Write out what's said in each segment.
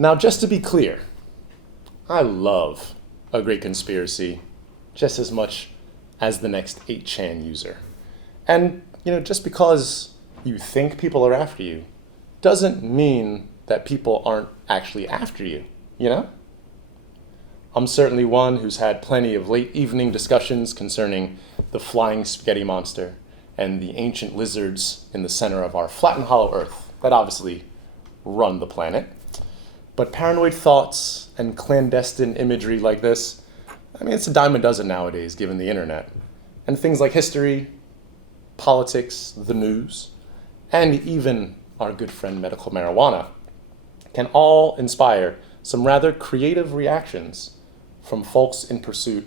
Now, just to be clear, I love a great conspiracy just as much as the next 8chan user. And, just because you think people are after you doesn't mean that people aren't actually after you, I'm certainly one who's had plenty of late evening discussions concerning the flying spaghetti monster and the ancient lizards in the center of our flat and hollow earth that obviously run the planet. But paranoid thoughts and clandestine imagery like this, it's a dime a dozen nowadays given the internet. And things like history, politics, the news, and even our good friend medical marijuana can all inspire some rather creative reactions from folks in pursuit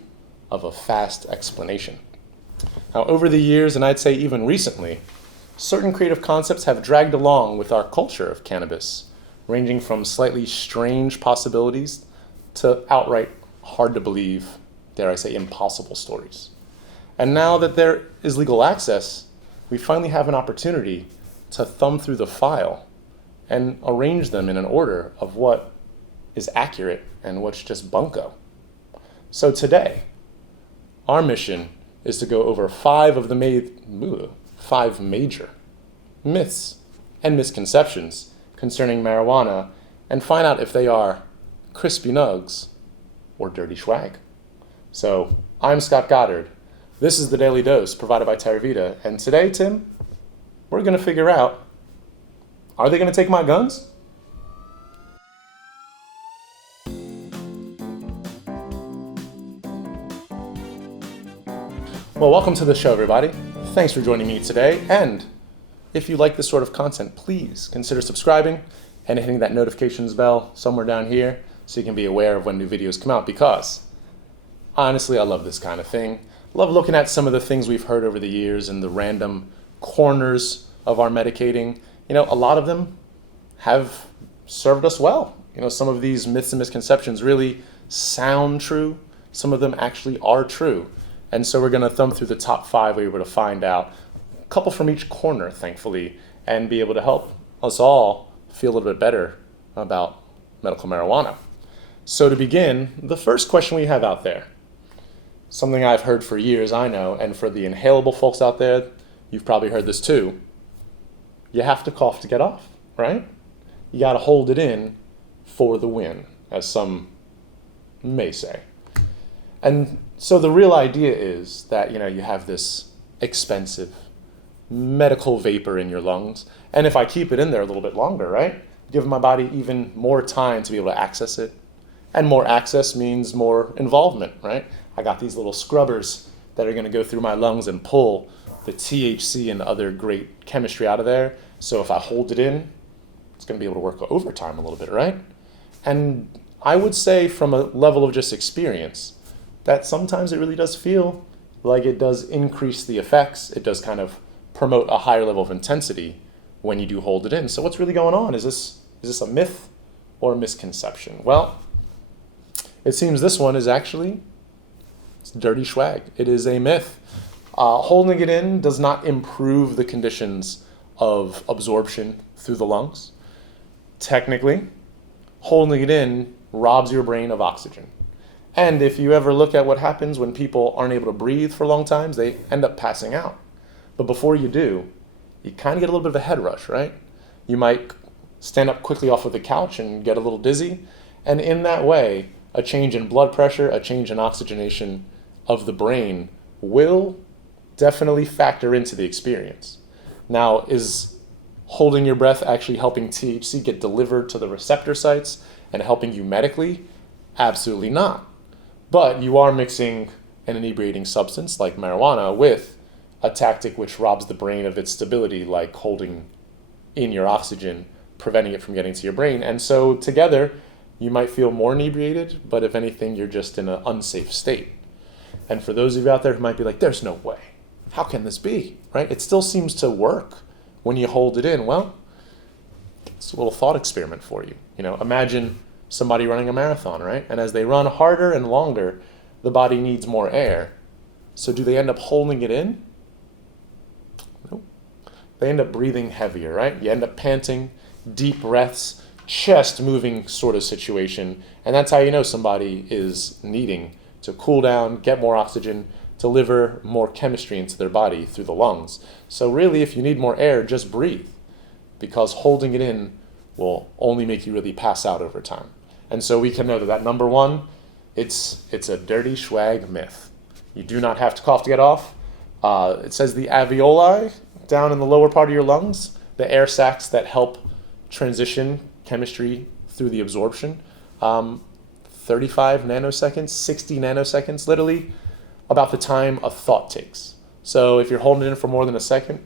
of a fast explanation. Now, over the years, and I'd say even recently, certain creative concepts have dragged along with our culture of cannabis, ranging from slightly strange possibilities to outright hard to believe, dare I say, impossible stories. And now that there is legal access, we finally have an opportunity to thumb through the file and arrange them in an order of what is accurate and what's just bunko. So today, our mission is to go over 5 major myths and misconceptions concerning marijuana and find out if they are crispy nugs or dirty swag. So I'm Scott Goddard. This is the Daily Dose provided by Terravita. And today, Tim, we're going to figure out, are they going to take my guns? Well, welcome to the show, everybody. Thanks for joining me today. And if you like this sort of content, please consider subscribing and hitting that notifications bell somewhere down here so you can be aware of when new videos come out, because honestly, I love this kind of thing. Love looking at some of the things we've heard over the years in the random corners of our medicating. A lot of them have served us well. Some of these myths and misconceptions really sound true. Some of them actually are true. And so we're going to thumb through the top 5 we were able to find out, a couple from each corner, thankfully, and be able to help us all feel a little bit better about medical marijuana. So to begin, the first question we have out there, something I've heard for years, I know, and for the inhalable folks out there, you've probably heard this too. You have to cough to get off, right? You got to hold it in for the win, as some may say. And so the real idea is that, you have this expensive medical vapor in your lungs. And if I keep it in there a little bit longer, right, give my body even more time to be able to access it. And more access means more involvement, right? I got these little scrubbers that are going to go through my lungs and pull the THC and other great chemistry out of there. So if I hold it in, it's going to be able to work overtime a little bit, right? And I would say from a level of just experience, that sometimes it really does feel like it does increase the effects. It does kind of promote a higher level of intensity when you do hold it in. So what's really going on? Is this a myth or a misconception? Well, it seems this one is actually dirty swag. It is a myth. Holding it in does not improve the conditions of absorption through the lungs. Technically, holding it in robs your brain of oxygen. And if you ever look at what happens when people aren't able to breathe for long times, they end up passing out. But before you do, you kind of get a little bit of a head rush, right? You might stand up quickly off of the couch and get a little dizzy. And in that way, a change in blood pressure, a change in oxygenation of the brain will definitely factor into the experience. Now, is holding your breath actually helping THC get delivered to the receptor sites and helping you medically? Absolutely not. But you are mixing an inebriating substance like marijuana with a tactic which robs the brain of its stability, like holding in your oxygen, preventing it from getting to your brain. And so together, you might feel more inebriated, but if anything, you're just in an unsafe state. And for those of you out there who might be like, there's no way. How can this be, right? It still seems to work when you hold it in. Well, it's a little thought experiment for you. Imagine somebody running a marathon, right? And as they run harder and longer, the body needs more air. So do they end up holding it in? Nope. They end up breathing heavier, right? You end up panting, deep breaths. chest moving sort of situation. And that's how you know somebody is needing to cool down, get more oxygen, deliver more chemistry into their body through the lungs. So really, if you need more air, just breathe, because holding it in will only make you really pass out over time. And so we can know that number one, it's a dirty swag myth. You do not have to cough to get off. It says the alveoli down in the lower part of your lungs, the air sacs that help transition chemistry through the absorption, 35 nanoseconds, 60 nanoseconds, literally about the time a thought takes. So if you're holding it in for more than a second,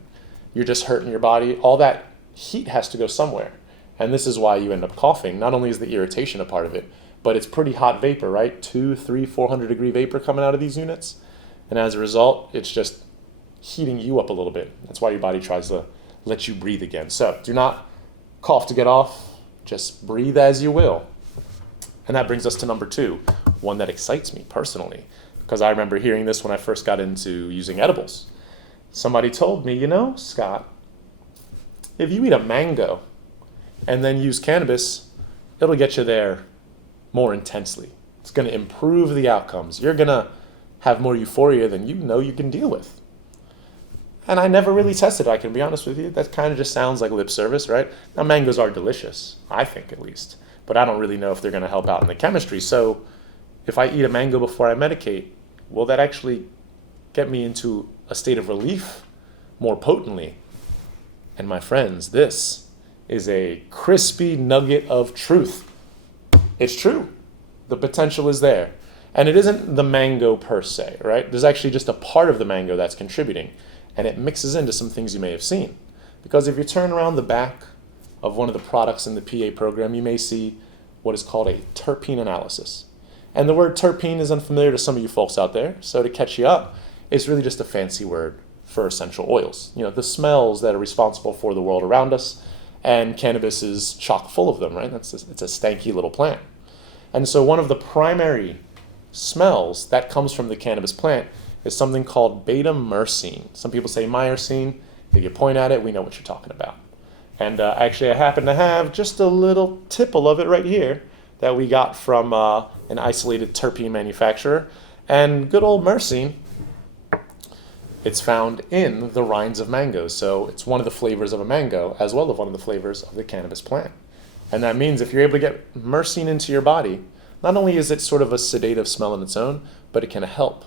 you're just hurting your body. All that heat has to go somewhere. And this is why you end up coughing. Not only is the irritation a part of it, but it's pretty hot vapor, right? 200, 300, 400 degree vapor coming out of these units. And as a result, it's just heating you up a little bit. That's why your body tries to let you breathe again. So do not cough to get off. Just breathe as you will. And that brings us to number two, one that excites me personally, because I remember hearing this when I first got into using edibles. Somebody told me, Scott, if you eat a mango and then use cannabis, it'll get you there more intensely. It's going to improve the outcomes. You're going to have more euphoria than you can deal with. And I never really tested it, I can be honest with you. That kind of just sounds like lip service, right? Now, mangoes are delicious, I think at least, but I don't really know if they're going to help out in the chemistry. So if I eat a mango before I medicate, will that actually get me into a state of relief more potently? And my friends, this is a crispy nugget of truth. It's true. The potential is there. And it isn't the mango per se, right? There's actually just a part of the mango that's contributing, and it mixes into some things you may have seen. Because if you turn around the back of one of the products in the PA program, you may see what is called a terpene analysis. And the word terpene is unfamiliar to some of you folks out there, so to catch you up, it's really just a fancy word for essential oils. The smells that are responsible for the world around us, and cannabis is chock full of them, right? It's a stanky little plant. And so one of the primary smells that comes from the cannabis plant is something called beta-myrcene. Some people say myrcene. If you point at it, we know what you're talking about. And actually, I happen to have just a little tipple of it right here that we got from an isolated terpene manufacturer. And good old myrcene, it's found in the rinds of mangoes. So it's one of the flavors of a mango, as well as one of the flavors of the cannabis plant. And that means if you're able to get myrcene into your body, not only is it sort of a sedative smell on its own, but it can help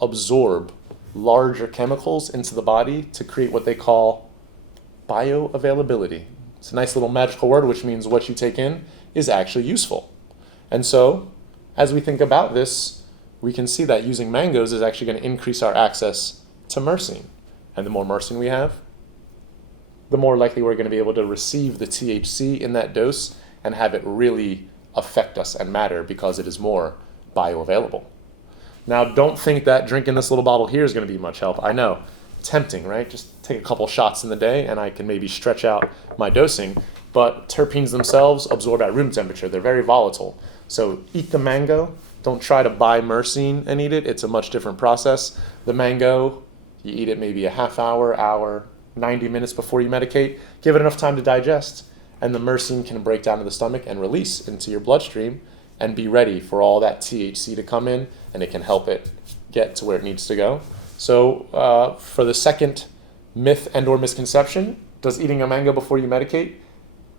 absorb larger chemicals into the body to create what they call bioavailability. It's a nice little magical word, which means what you take in is actually useful. And so, as we think about this, we can see that using mangoes is actually going to increase our access to myrcene. And the more myrcene we have, the more likely we're going to be able to receive the THC in that dose and have it really affect us and matter because it is more bioavailable. Now, don't think that drinking this little bottle here is going to be much help. I know, tempting, right? Just take a couple shots in the day and I can maybe stretch out my dosing. But terpenes themselves absorb at room temperature. They're very volatile. So eat the mango. Don't try to buy myrcene and eat it. It's a much different process. The mango, you eat it maybe a half hour, 90 minutes before you medicate. Give it enough time to digest. And the myrcene can break down to the stomach and release into your bloodstream and be ready for all that THC to come in, and it can help it get to where it needs to go. So for the second myth and or misconception, does eating a mango before you medicate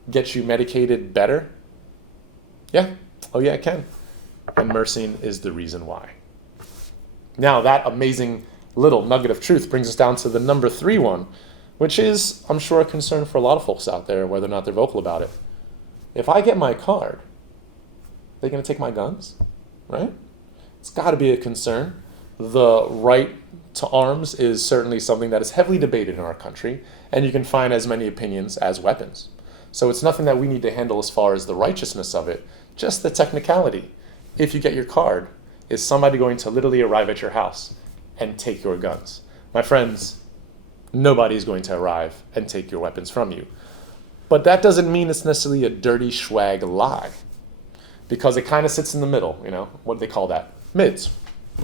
get you medicated better? Yeah. Oh yeah, it can. And myrcene is the reason why. Now that amazing little nugget of truth brings us down to the number 3 one, which is, I'm sure, a concern for a lot of folks out there, whether or not they're vocal about it. If I get my card, they're going to take my guns, right? It's got to be a concern. The right to arms is certainly something that is heavily debated in our country, and you can find as many opinions as weapons. So it's nothing that we need to handle as far as the righteousness of it, just the technicality. If you get your card, is somebody going to literally arrive at your house and take your guns? My friends, nobody is going to arrive and take your weapons from you. But that doesn't mean it's necessarily a dirty swag lie, because it kind of sits in the middle, what do they call that? Mids.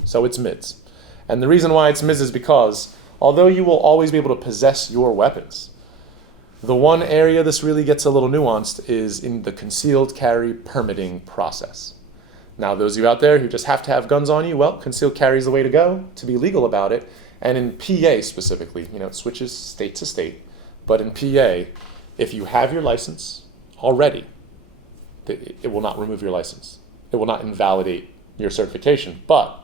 So it's mids. And the reason why it's mids is because although you will always be able to possess your weapons, The one area this really gets a little nuanced is in the concealed carry permitting process. Now, those of you out there who just have to have guns on you, well, concealed carry is the way to go to be legal about it. And in PA specifically, it switches state to state. But in PA, if you have your license already, it will not remove your license. It will not invalidate your certification. But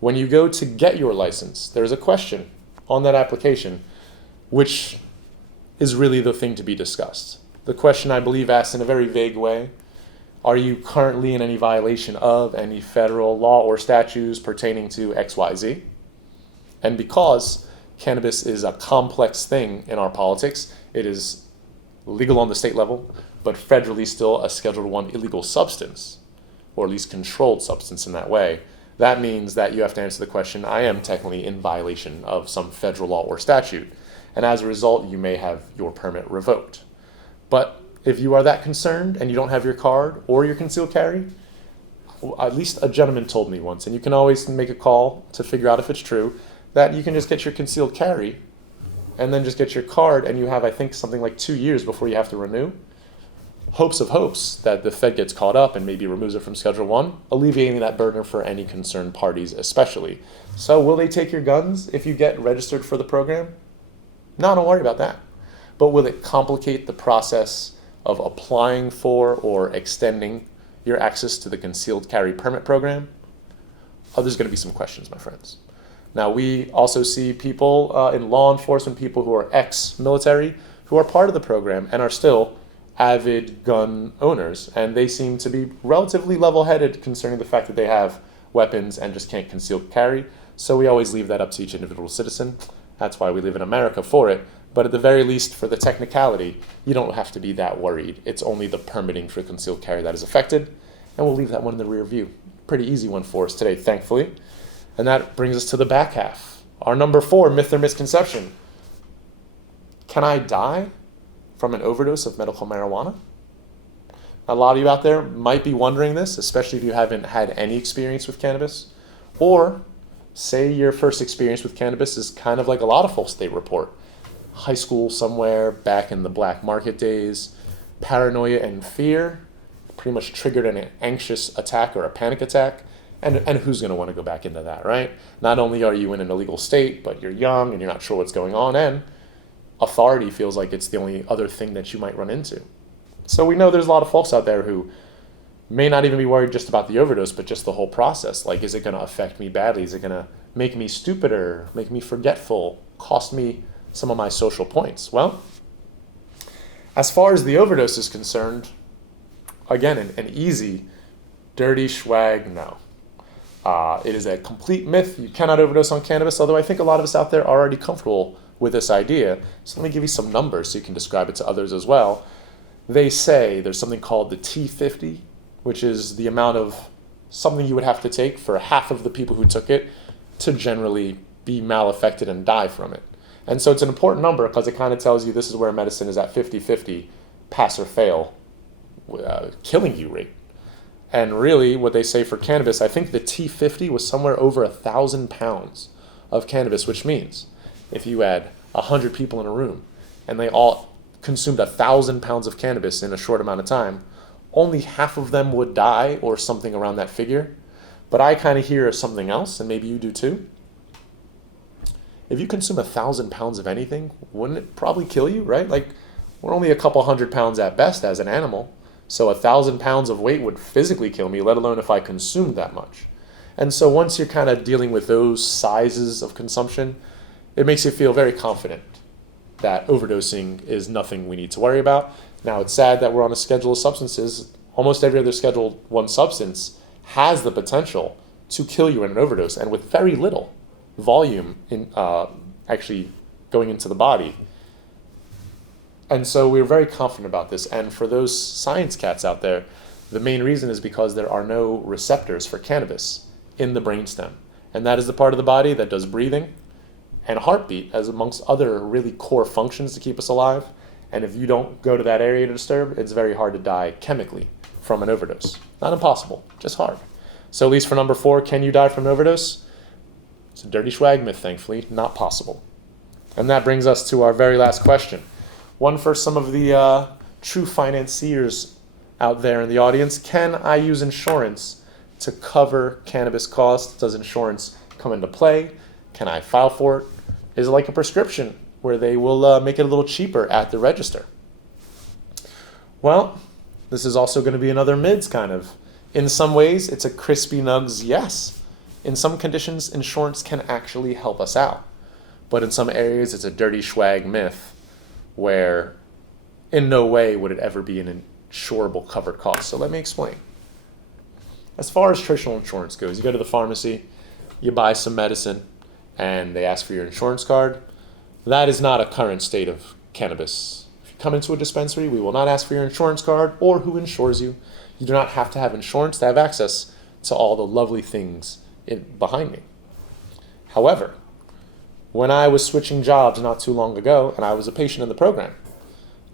when you go to get your license, there's a question on that application, which is really the thing to be discussed. The question, I believe, asks in a very vague way: are you currently in any violation of any federal law or statutes pertaining to XYZ? And because cannabis is a complex thing in our politics, it is legal on the state level, but federally still a Schedule I illegal substance, or at least controlled substance in that way. That means that you have to answer the question, I am technically in violation of some federal law or statute. And as a result, you may have your permit revoked. But if you are that concerned and you don't have your card or your concealed carry, at least a gentleman told me once, and you can always make a call to figure out if it's true, that you can just get your concealed carry and then just get your card, and you have, I think, something like 2 years before you have to renew. Hopes of hopes that the Fed gets caught up and maybe removes it from Schedule I, alleviating that burden for any concerned parties especially. So will they take your guns if you get registered for the program? No, don't worry about that. But will it complicate the process of applying for or extending your access to the concealed carry permit program? Oh, there's going to be some questions, my friends. Now, we also see people in law enforcement, people who are ex-military, who are part of the program and are still avid gun owners, and they seem to be relatively level-headed concerning the fact that they have weapons and just can't conceal carry. So we always leave that up to each individual citizen. That's why we live in America for it. But at the very least, for the technicality, you don't have to be that worried. It's only the permitting for concealed carry that is affected, and we'll leave that one in the rear view. Pretty easy one for us today, thankfully. And that brings us to the back half. Our number 4, myth or misconception. Can I die from an overdose of medical marijuana? A lot of you out there might be wondering this, especially if you haven't had any experience with cannabis. Or say your first experience with cannabis is kind of like a lot of folks they report. High school somewhere, back in the black market days, paranoia and fear pretty much triggered an anxious attack or a panic attack. And who's going to want to go back into that, right? Not only are you in an illegal state, but you're young and you're not sure what's going on, and authority feels like it's the only other thing that you might run into. So we know there's a lot of folks out there who may not even be worried just about the overdose, but just the whole process. Like, is it going to affect me badly? Is it going to make me stupider, make me forgetful, cost me some of my social points? Well, as far as the overdose is concerned, again, an easy, dirty swag no. It is a complete myth. You cannot overdose on cannabis, although I think a lot of us out there are already comfortable with this idea. So let me give you some numbers so you can describe it to others as well. They say there's something called the T50, which is the amount of something you would have to take for half of the people who took it to generally be malaffected and die from it. And so it's an important number because it kind of tells you this is where medicine is at 50-50, pass or fail, killing you rate. And really, what they say for cannabis, I think the T50 was somewhere over 1,000 pounds of cannabis, which means if you had 100 people in a room and they all consumed 1,000 pounds of cannabis in a short amount of time, only half of them would die or something around that figure. But I kind of hear something else, and maybe you do too. If you consume 1,000 pounds of anything, wouldn't it probably kill you, right? Like, we're only a couple hundred pounds at best as an animal. So 1,000 pounds of weight would physically kill me, let alone if I consumed that much. And so once you're kind of dealing with those sizes of consumption, it makes you feel very confident that overdosing is nothing we need to worry about. Now, it's sad that we're on a schedule of substances. Almost every other Schedule I substance has the potential to kill you in an overdose, and with very little volume in actually going into the body. And so we're very confident about this. And for those science cats out there, the main reason is because there are no receptors for cannabis in the brainstem. And that is the part of the body that does breathing and heartbeat, as amongst other really core functions to keep us alive. And if you don't go to that area to disturb, it's very hard to die chemically from an overdose. Not impossible, just hard. So at least for number 4, can you die from an overdose? It's a dirty swag myth, thankfully, not possible. And that brings us to our very last question. One for some of the true financiers out there in the audience. Can I use insurance to cover cannabis costs? Does insurance come into play? Can I file for it? Is it like a prescription where they will make it a little cheaper at the register? Well, this is also going to be another mids kind of. In some ways, it's a crispy nugs yes. In some conditions, insurance can actually help us out. But in some areas, it's a dirty swag myth where in no way would it ever be an insurable covered cost. So let me explain. As far as traditional insurance goes, you go to the pharmacy, you buy some medicine, and they ask for your insurance card. That is not a current state of cannabis. If you come into a dispensary, we will not ask for your insurance card or who insures you. You do not have to have insurance to have access to all the lovely things behind me. However, when I was switching jobs not too long ago, and I was a patient in the program,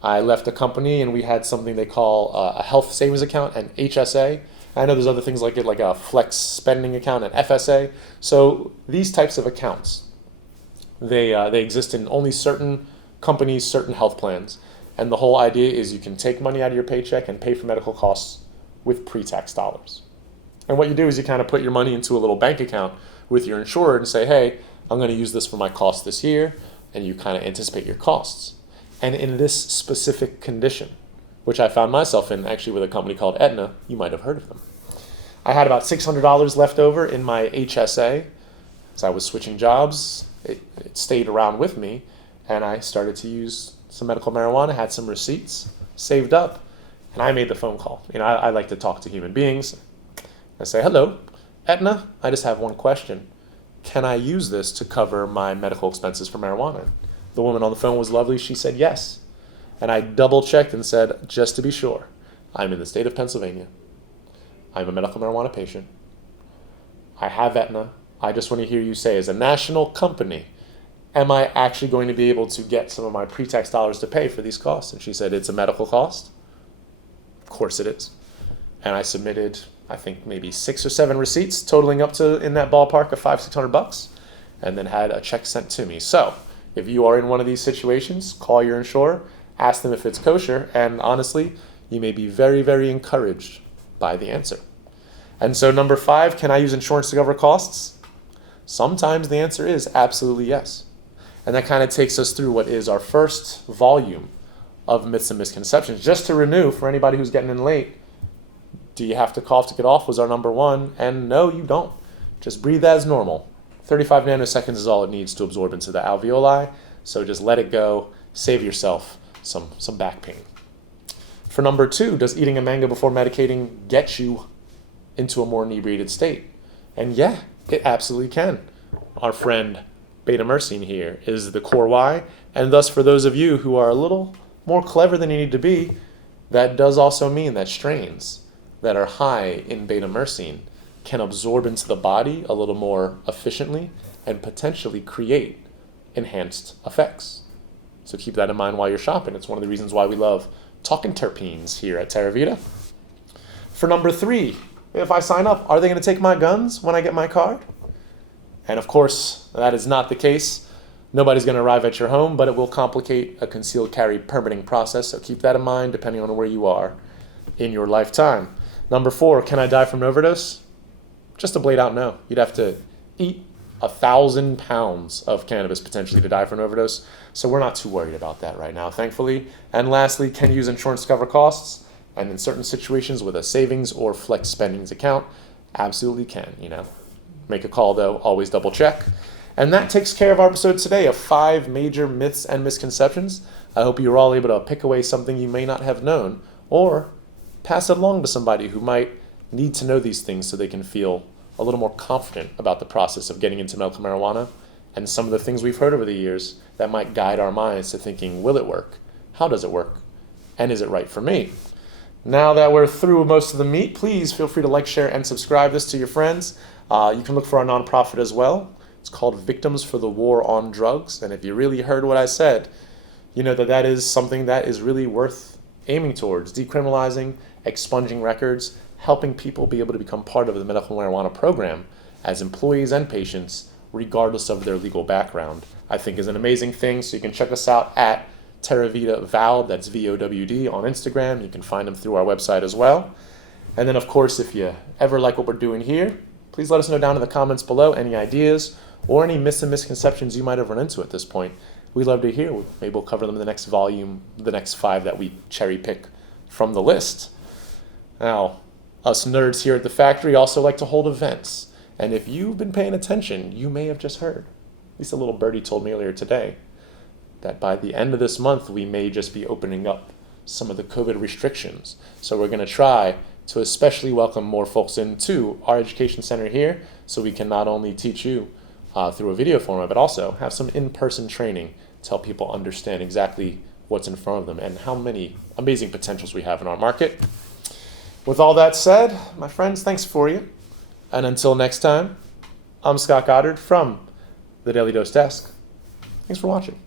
I left a company and we had something they call a health savings account, an HSA. I know there's other things like it, like a flex spending account, an FSA. So these types of accounts, they exist in only certain companies, certain health plans. And the whole idea is you can take money out of your paycheck and pay for medical costs with pre-tax dollars. And what you do is you kind of put your money into a little bank account with your insurer and say, hey, I'm going to use this for my costs this year, and you kind of anticipate your costs. And in this specific condition, which I found myself in actually with a company called Aetna, you might have heard of them. I had about $600 left over in my HSA. As I was switching jobs, it stayed around with me, and I started to use some medical marijuana, had some receipts saved up, and I made the phone call. I like to talk to human beings. I say, hello, Aetna, I just have one question. Can I use this to cover my medical expenses for marijuana? The woman on the phone was lovely. She said yes. And I double checked and said, just to be sure, I'm in the state of Pennsylvania. I'm a medical marijuana patient. I have Aetna. I just want to hear you say, as a national company, am I actually going to be able to get some of my pre-tax dollars to pay for these costs? And she said, it's a medical cost. Of course it is. And I submitted, I think, maybe 6 or 7 receipts, totaling up to in that ballpark of $500-600, and then had a check sent to me. So if you are in one of these situations, call your insurer, ask them if it's kosher, and honestly, you may be very, very encouraged by the answer. And so number 5, can I use insurance to cover costs? Sometimes the answer is absolutely yes. And that kind of takes us through what is our first volume of myths and misconceptions. Just to renew, for anybody who's getting in late, do you have to cough to get off was our number 1, and no, you don't. Just breathe as normal. 35 nanoseconds is all it needs to absorb into the alveoli, so just let it go, save yourself some back pain. For number 2, does eating a mango before medicating get you into a more inebriated state? And yeah, it absolutely can. Our friend beta-myrcene here is the core why, and thus for those of you who are a little more clever than you need to be, that does also mean that strains that are high in beta-myrcene can absorb into the body a little more efficiently and potentially create enhanced effects. So keep that in mind while you're shopping. It's one of the reasons why we love talking terpenes here at Terra Vita. For number 3, if I sign up, are they going to take my guns when I get my card? And of course, that is not the case. Nobody's going to arrive at your home, but it will complicate a concealed carry permitting process. So keep that in mind depending on where you are in your lifetime. Number 4, can I die from an overdose? Just a blade out no. You'd have to eat 1,000 pounds of cannabis potentially to die from an overdose. So we're not too worried about that right now, thankfully. And lastly, can you use insurance to cover costs? And in certain situations with a savings or flex spendings account, absolutely can, Make a call though, always double check. And that takes care of our episode today of 5 major myths and misconceptions. I hope you're all able to pick away something you may not have known, or pass it along to somebody who might need to know these things so they can feel a little more confident about the process of getting into medical marijuana and some of the things we've heard over the years that might guide our minds to thinking, will it work? How does it work? And is it right for me? Now that we're through most of the meat, please feel free to like, share, and subscribe this to your friends. You can look for our nonprofit as well. It's called Victims for the War on Drugs. And if you really heard what I said, you know that is something that is really worth aiming towards, decriminalizing, expunging records, helping people be able to become part of the medical marijuana program as employees and patients, regardless of their legal background, I think is an amazing thing. So you can check us out at Terravita Vowd, that's VOWD, on Instagram. You can find them through our website as well. And then, of course, if you ever like what we're doing here, please let us know down in the comments below any ideas or any myths and misconceptions you might have run into at this point. We'd love to hear. Maybe we'll cover them in the next volume, the next 5 that we cherry pick from the list. Now, us nerds here at the factory also like to hold events. And if you've been paying attention, you may have just heard, at least a little birdie told me earlier today, that by the end of this month, we may just be opening up some of the COVID restrictions. So we're going to try to especially welcome more folks into our education center here so we can not only teach you through a video format, but also have some in-person training to help people understand exactly what's in front of them and how many amazing potentials we have in our market. With all that said, my friends, thanks for you. And until next time, I'm Scott Goddard from the Daily Dose Desk. Thanks for watching.